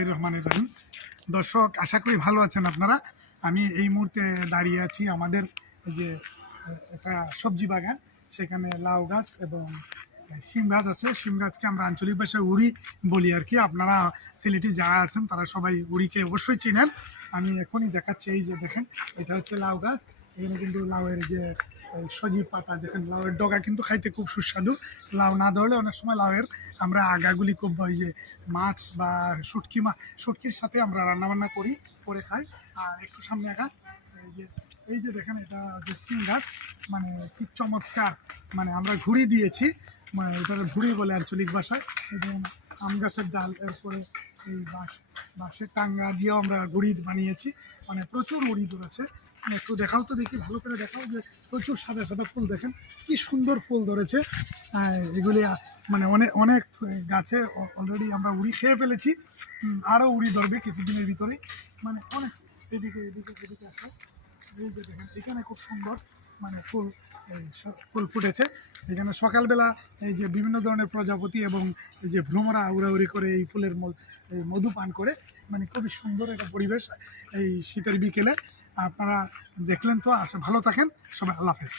বিসমিল্লাহির রহমানির রহিম। দর্শক, আশা করি ভালো আছেন আপনারা। আমি এই মুহূর্তে দাঁড়িয়ে আছি আমাদের যে একটা সবজি বাগান, সেখানে লাউ গাছ এবং শিম গাছ আছে। শিম গাছকে আমরা আঞ্চলিক ভাষায় উড়ি বলি আর কি। আপনারা সিলেটি যারা আছেন তারা সবাই উড়িকে অবশ্যই চিনেন। আমি এখনই দেখাচ্ছি, এই যে দেখেন, এটা হচ্ছে লাউ গাছ। এখানে কিন্তু লাউয়ের যে সজীব পাতা, দেখেন লাউয়ের ডগা কিন্তু খাইতে খুব সুস্বাদু। লাউ না ধরলে অনেক সময় লাউয়ের আমরা আগাগুলি খুব ওই যে মাছ বা শুটকির সাথে আমরা রান্নাবান্না করি, করে খাই। আর একটু সামনে আগা এই যে দেখেন, এটা যে শিম গাছ, মানে খুব চমৎকার। মানে আমরা ঘুড়ি দিয়েছি, মানে এটা ঘুড়ি বলে আঞ্চলিক ভাষায়। এবং আম গাছের ডাল, এরপরে এই বাঁশের টাঙ্গা দিয়েও আমরা ঘুড়ি বানিয়েছি। মানে প্রচুর উড়ি ধরেছে। একটু দেখাও তো দেখি, ভালো করে দেখাও যে প্রচুর সাদা সাদা ফুল, দেখেন কি সুন্দর ফুল ধরেছে। এগুলি মানে অনেক অনেক গাছে অলরেডি আমরা উড়ি খেয়ে ফেলেছি, আরও উড়ি ধরবে কিছুদিনের ভিতরেই। মানে অনেক এদিকে এদিকে এদিকে আসো, এই যে দেখেন এখানে খুব সুন্দর মানে ফুল ফুটেছে। এখানে সকালবেলা এই যে বিভিন্ন ধরনের প্রজাপতি এবং এই যে ভ্রমরা উড়াউড়ি করে এই ফুলের এই মধু পান করে। মানে খুবই সুন্দর একটা পরিবেশ এই শীতের বিকেলে। আপনারা দেখলেন তো, ভালো থাকেন সবাই, আল্লাহ হাফেজ।